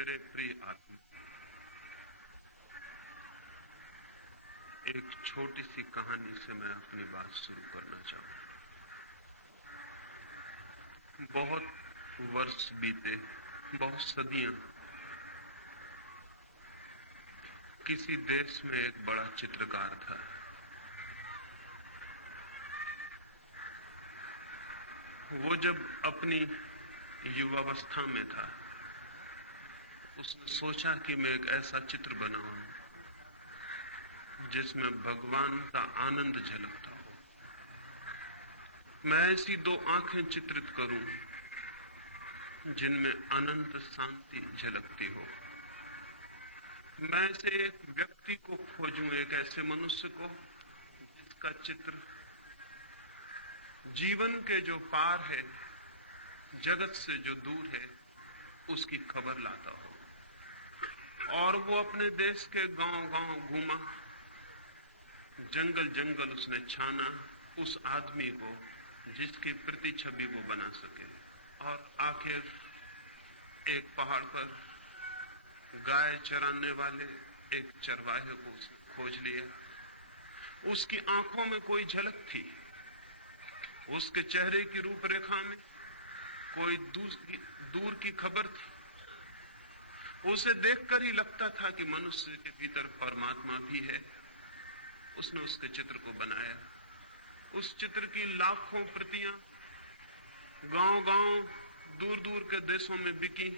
मेरे प्रिय आत्मा, एक छोटी सी कहानी से मैं अपनी बात शुरू करना चाहूंगा। बहुत वर्ष बीते, बहुत सदियां। किसी देश में एक बड़ा चित्रकार था। वो जब अपनी युवावस्था में था, उसने सोचा कि मैं एक ऐसा चित्र बनाऊं जिसमें भगवान का आनंद झलकता हो। मैं ऐसी दो आंखें चित्रित करूं जिनमें अनंत शांति झलकती हो। मैं ऐसे एक व्यक्ति को खोजूं, एक ऐसे मनुष्य को जिसका चित्र जीवन के जो पार है, जगत से जो दूर है, उसकी खबर लाता हो। और वो अपने देश के गांव-गांव घूमा, जंगल जंगल उसने छाना, उस आदमी को जिसकी प्रतिछवि वो बना सके। और आखिर एक पहाड़ पर गाय चराने वाले एक चरवाहे को खोज लिया। उसकी आंखों में कोई झलक थी, उसके चेहरे की रूपरेखा में कोई दूर की खबर थी। उसे देखकर ही लगता था कि मनुष्य के भीतर परमात्मा भी है। उसने उसके चित्र को बनाया। उस चित्र की लाखों प्रतियां गांव-गांव, दूर-दूर के देशों में बिकी।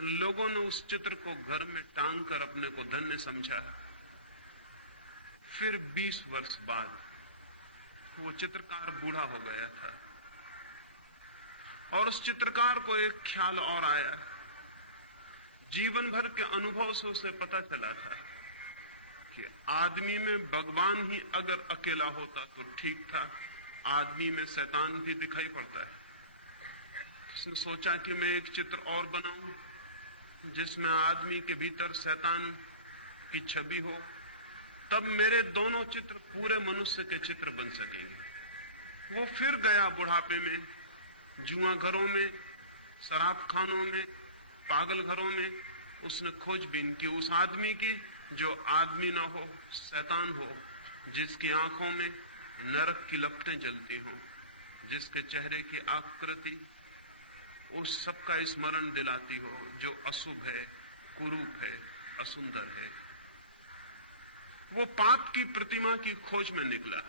लोगों ने उस चित्र को घर में टांग कर अपने को धन्य समझा। फिर 20 वर्ष बाद वो चित्रकार बूढ़ा हो गया था और उस चित्रकार को एक ख्याल और आया। जीवन भर के अनुभव से उसे पता चला था कि आदमी में भगवान ही अगर अकेला होता तो ठीक था, आदमी में शैतान भी दिखाई पड़ता है। उसने सोचा कि मैं एक चित्र और बनाऊं जिसमें आदमी के भीतर शैतान की छवि हो, तब मेरे दोनों चित्र पूरे मनुष्य के चित्र बन सकेंगे। वो फिर गया बुढ़ापे में, जुआ घरों में, शराब खानों में, पागल घरों में। उसने खोजबीन की उस आदमी की जो आदमी ना हो, शैतान हो, जिसकी आंखों में नरक की लपटें जलती हों, जिसके चेहरे की आकृति उस सब का स्मरण दिलाती हो जो अशुभ है, कुरूप है, असुंदर है। वो पाप की प्रतिमा की खोज में निकला।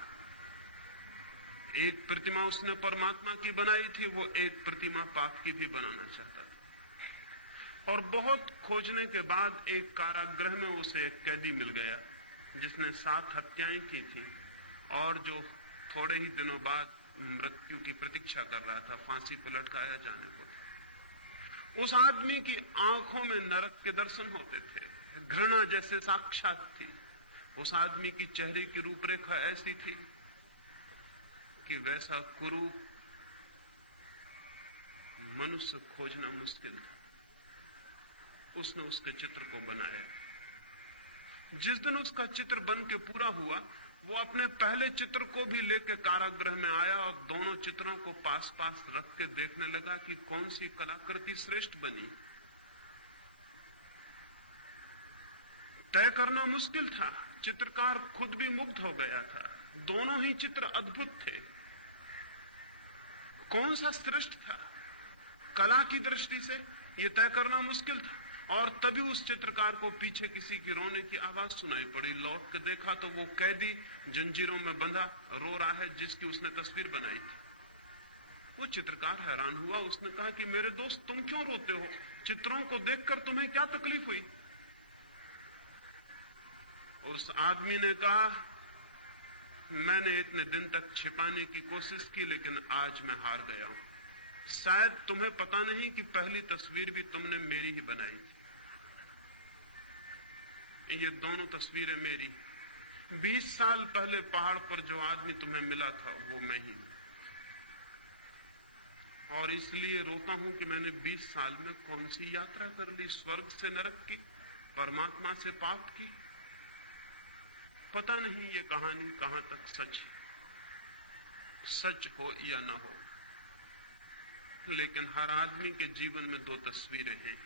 एक प्रतिमा उसने परमात्मा की बनाई थी, वो एक प्रतिमा पाप की भी बनाना चाहता था। और बहुत खोजने के बाद एक कारागृह में उसे एक कैदी मिल गया जिसने 7 हत्याएं की थी और जो थोड़े ही दिनों बाद मृत्यु की प्रतीक्षा कर रहा था, फांसी पर लटकाया जाने को। उस आदमी की आंखों में नरक के दर्शन होते थे, घृणा जैसे साक्षात थी। उस आदमी की चेहरे की रूपरेखा ऐसी थी कि वैसा कुरूप मनुष्य खोजना मुश्किल था। उसने उसके चित्र को बनाया। जिस दिन उसका चित्र बन के पूरा हुआ, वो अपने पहले चित्र को भी लेकर कारागृह में आया और दोनों चित्रों को पास पास रख के देखने लगा कि कौन सी कलाकृति श्रेष्ठ बनी। तय करना मुश्किल था। चित्रकार खुद भी मुग्ध हो गया था। दोनों ही चित्र अद्भुत थे। कौन सा श्रेष्ठ था? कला की दृष्टि से यह तय करना मुश्किल था। और तभी उस चित्रकार को पीछे किसी के रोने की आवाज सुनाई पड़ी। लौट के देखा तो वो कैदी जंजीरों में बंधा रो रहा है जिसकी उसने तस्वीर बनाई थी। वो चित्रकार हैरान हुआ। उसने कहा कि मेरे दोस्त, तुम क्यों रोते हो? चित्रों को देखकर तुम्हें क्या तकलीफ हुई? उस आदमी ने कहा, मैंने इतने दिन तक छिपाने की कोशिश की, लेकिन आज मैं हार गया हूं। शायद तुम्हें पता नहीं कि पहली तस्वीर भी तुमने मेरी ही बनाई थी। ये दोनों तस्वीरें मेरी। 20 साल पहले पहाड़ पर जो आदमी तुम्हें मिला था वो मैं ही। और इसलिए रोता हूं कि मैंने 20 साल में कौन सी यात्रा कर ली, स्वर्ग से नरक की, परमात्मा से पाप की। पता नहीं ये कहानी कहां तक सच हो या ना हो, लेकिन हर आदमी के जीवन में 2 तस्वीरें हैं।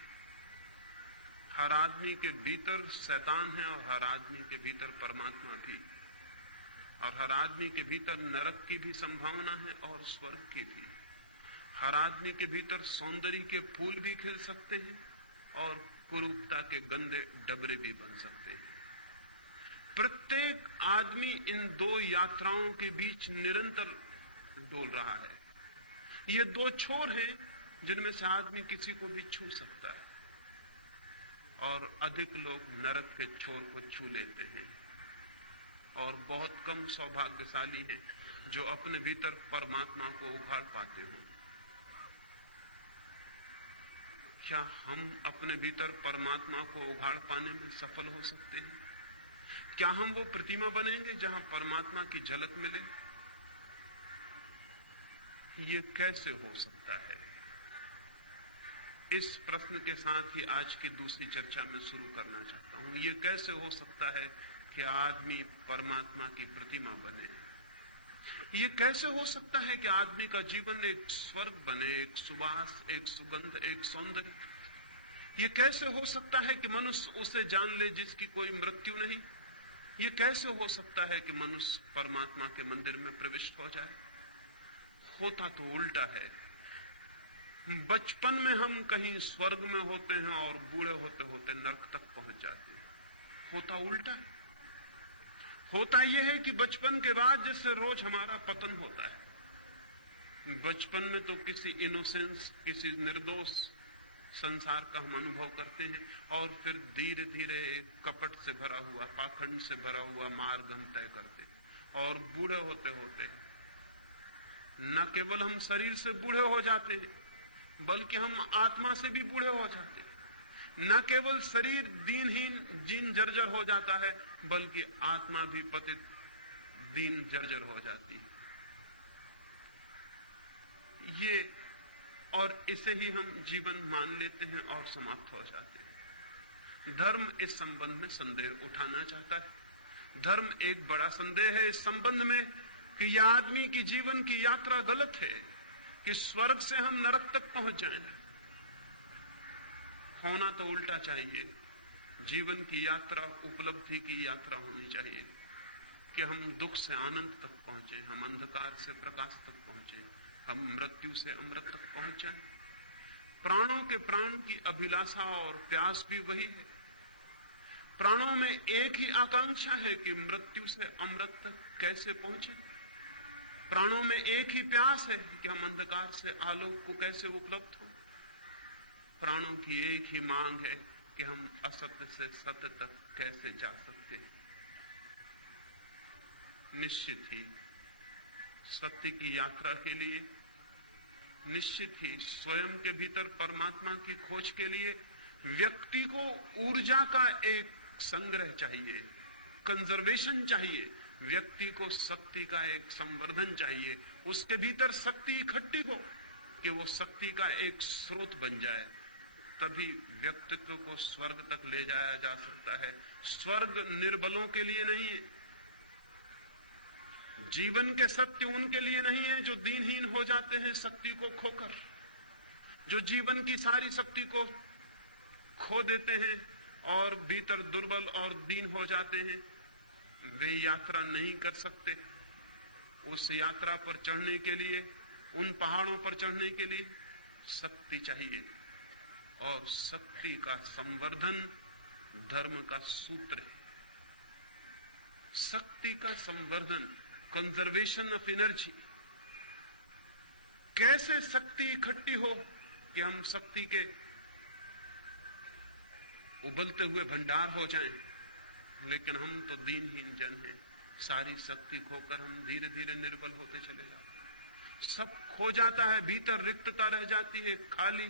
हर आदमी के भीतर शैतान है और हर आदमी के भीतर परमात्मा भी, और हर आदमी के भीतर नरक की भी संभावना है और स्वर्ग की भी। हर आदमी के भीतर सौंदर्य के फूल भी खिल सकते हैं और कुरूपता के गंदे डबरे भी बन सकते हैं। प्रत्येक आदमी इन दो यात्राओं के बीच निरंतर डोल रहा है। ये दो छोर हैं जिनमें से आदमी किसी को भी छू सकता है, और अधिक लोग नरक के छोर को छू लेते हैं, और बहुत कम सौभाग्यशाली हैं जो अपने भीतर परमात्मा को उखाड़ पाते हो। क्या हम अपने भीतर परमात्मा को उखाड़ पाने में सफल हो सकते हैं? क्या हम वो प्रतिमा बनेंगे जहां परमात्मा की झलक मिले? ये कैसे हो सकता है? इस प्रश्न के साथ ही आज की दूसरी चर्चा में शुरू करना चाहता हूं। ये कैसे हो सकता है कि आदमी परमात्मा की प्रतिमा बने? ये कैसे हो सकता है कि आदमी का जीवन एक स्वर्ग बने, एक सुवास, एक सुगंध, एक सौंदर्य? ये कैसे हो सकता है कि मनुष्य उसे जान ले जिसकी कोई मृत्यु नहीं? ये कैसे हो सकता है कि मनुष्य परमात्मा के मंदिर में प्रविष्ट हो जाए? होता तो उल्टा है। बचपन में हम कहीं स्वर्ग में होते हैं और बूढ़े होते होते नरक तक पहुंच जाते हैं। होता उल्टा है। होता यह है कि बचपन के बाद जैसे रोज हमारा पतन होता है। बचपन में तो किसी इनोसेंस, किसी निर्दोष संसार का हम अनुभव करते हैं, और फिर धीरे धीरे कपट से भरा हुआ, पाखंड से भरा हुआ मार्ग हम तय करते हैं। और बूढ़े होते होते न केवल हम शरीर से बूढ़े हो जाते हैं, बल्कि हम आत्मा से भी बूढ़े हो जाते हैं। न केवल शरीर दीनहीन, जीन जर्जर हो जाता है, बल्कि आत्मा भी पतित, दीन जर्जर हो जाती है। ये और इसे ही हम जीवन मान लेते हैं और समाप्त हो जाते हैं। धर्म इस संबंध में संदेह उठाना चाहता है। धर्म एक बड़ा संदेह है इस संबंध में कि यह आदमी की जीवन की यात्रा गलत है, कि स्वर्ग से हम नरक तक पहुंच जाएं। होना तो उल्टा चाहिए। जीवन की यात्रा उपलब्धि की यात्रा होनी चाहिए, कि हम दुख से आनंद तक पहुंचे, हम अंधकार से प्रकाश तक पहुंचे, हम मृत्यु से अमृत तक पहुंच जाएं। प्राणों के प्राण की अभिलाषा और प्यास भी वही है। प्राणों में एक ही आकांक्षा है कि मृत्यु से अमृत तक कैसे पहुंचे। प्राणों में एक ही प्यास है कि हम अंधकार से आलोक को कैसे उपलब्ध हो। प्राणों की एक ही मांग है कि हम असत्य से सत्य तक कैसे जा सकते हैं। निश्चित ही सत्य की यात्रा के लिए, निश्चित ही स्वयं के भीतर परमात्मा की खोज के लिए व्यक्ति को ऊर्जा का एक संग्रह चाहिए, कंजर्वेशन चाहिए। व्यक्ति को शक्ति का एक संवर्धन चाहिए। उसके भीतर शक्ति इकट्ठी हो कि वो शक्ति का एक स्रोत बन जाए, तभी व्यक्तित्व को स्वर्ग तक ले जाया जा सकता है। स्वर्ग निर्बलों के लिए नहीं है। जीवन के सत्य उनके लिए नहीं है जो दीनहीन हो जाते हैं शक्ति को खोकर, जो जीवन की सारी शक्ति को खो देते हैं और भीतर दुर्बल और दीन हो जाते हैं। वे यात्रा नहीं कर सकते। उस यात्रा पर चढ़ने के लिए, उन पहाड़ों पर चढ़ने के लिए शक्ति चाहिए, और शक्ति का संवर्धन धर्म का सूत्र है। शक्ति का संवर्धन, कंजर्वेशन ऑफ एनर्जी। कैसे शक्ति इकट्ठी हो कि हम शक्ति के उबलते हुए भंडार हो जाएं, लेकिन हम तो दीनहीन जन हैं। सारी शक्ति खोकर हम धीरे धीरे निर्बल होते चले जाते, सब खो जाता है, भीतर रिक्तता रह जाती है, खाली,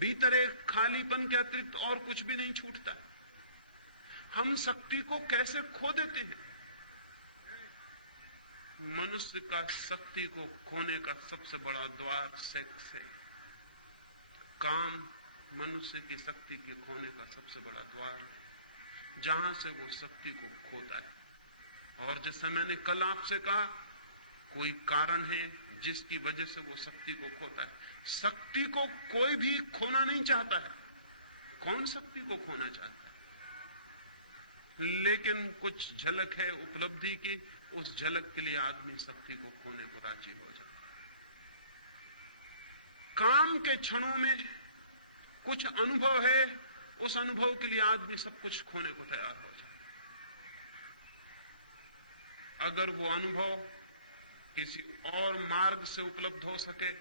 भीतर एक खालीपन के अतिरिक्त और कुछ भी नहीं छूटता। हम शक्ति को कैसे खो देते हैं। मनुष्य का शक्ति को खोने का सबसे बड़ा द्वार सेक्स है। काम मनुष्य की शक्ति के खोने का सबसे बड़ा द्वार है, जहां से वो शक्ति को खोता है। और जैसे मैंने कल आपसे कहा, कोई कारण है जिसकी वजह से वो शक्ति को खोता है। शक्ति को कोई भी खोना नहीं चाहता है। कौन शक्ति को खोना चाहता है? लेकिन कुछ झलक है उपलब्धि की, उस झलक के लिए आदमी शक्ति को खोने को राजी हो जाता है। काम के क्षणों में कुछ अनुभव है, उस अनुभव के लिए आदमी सब कुछ खोने को तैयार हो जाता है। अगर वो अनुभव किसी और मार्ग से उपलब्ध हो सके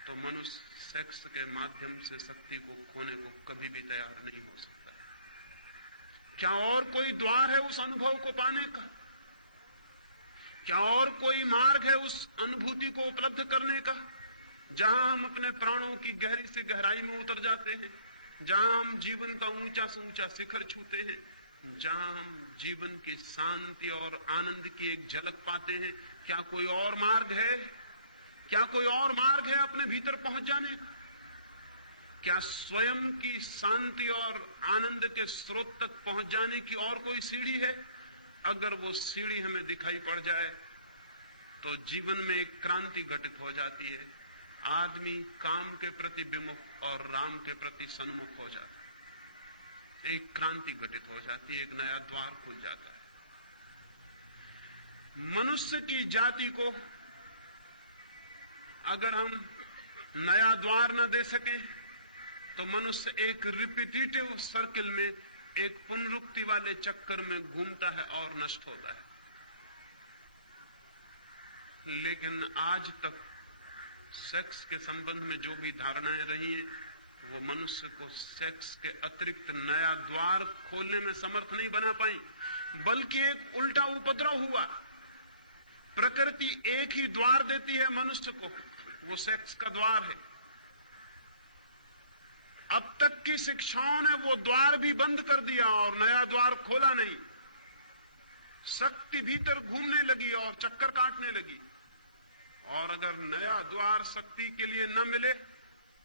तो मनुष्य सेक्स के माध्यम से शक्ति को खोने को कभी भी तैयार नहीं हो सकता। क्या और कोई द्वार है उस अनुभव को पाने का? क्या और कोई मार्ग है उस अनुभूति को उपलब्ध करने का, जहां हम अपने प्राणों की गहरी से गहराई में उतर जाते हैं, जहां हम जीवन का ऊंचा से ऊंचा शिखर छूते हैं, जहां हम जीवन की शांति और आनंद की एक झलक पाते हैं? क्या कोई और मार्ग है? क्या कोई और मार्ग है अपने भीतर पहुंच जाने का? क्या स्वयं की शांति और आनंद के स्रोत तक पहुंच जाने की और कोई सीढ़ी है? अगर वो सीढ़ी हमें दिखाई पड़ जाए तो जीवन में एक क्रांति घटित हो जाती है। आदमी काम के प्रति विमुख और राम के प्रति सन्मुख हो जाता है। एक क्रांति घटित हो जाती है, एक नया द्वार खुल जाता है। मनुष्य की जाति को अगर हम नया द्वार न दे सके तो मनुष्य एक रिपीटेटिव सर्किल में, एक पुनरुक्ति वाले चक्कर में घूमता है और नष्ट होता है। लेकिन आज तक सेक्स के संबंध में जो भी धारणाएं रही हैं, वो मनुष्य को सेक्स के अतिरिक्त नया द्वार खोलने में समर्थ नहीं बना पाई, बल्कि एक उल्टा उपद्रव हुआ। प्रकृति एक ही द्वार देती है मनुष्य को, वो सेक्स का द्वार है। अब तक की शिक्षाओं ने वो द्वार भी बंद कर दिया और नया द्वार खोला नहीं। शक्ति भीतर घूमने लगी और चक्कर काटने लगी, और अगर नया द्वार शक्ति के लिए न मिले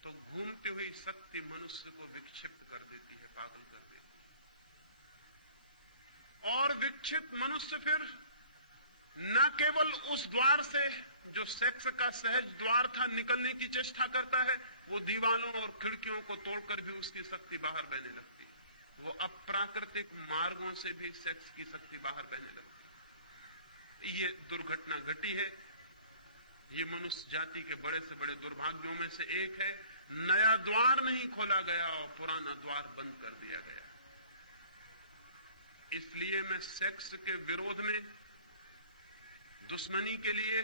तो घूमती हुई शक्ति मनुष्य को विक्षिप्त कर देती है, पागल कर देती है। और विक्षिप्त मनुष्य फिर न केवल उस द्वार से जो सेक्स का सहज द्वार था निकलने की चेष्टा करता है, वो दीवालों और खिड़कियों को तोड़कर भी उसकी शक्ति बाहर बहने लगती है। वो अप्राकृतिक मार्गों से भी सेक्स की शक्ति बाहर बहने लगती है। ये दुर्घटना घटी है। ये मनुष्य जाति के बड़े से बड़े दुर्भाग्यों में से एक है। नया द्वार नहीं खोला गया और पुराना द्वार बंद कर दिया गया। इसलिए मैं सेक्स के विरोध में, दुश्मनी के लिए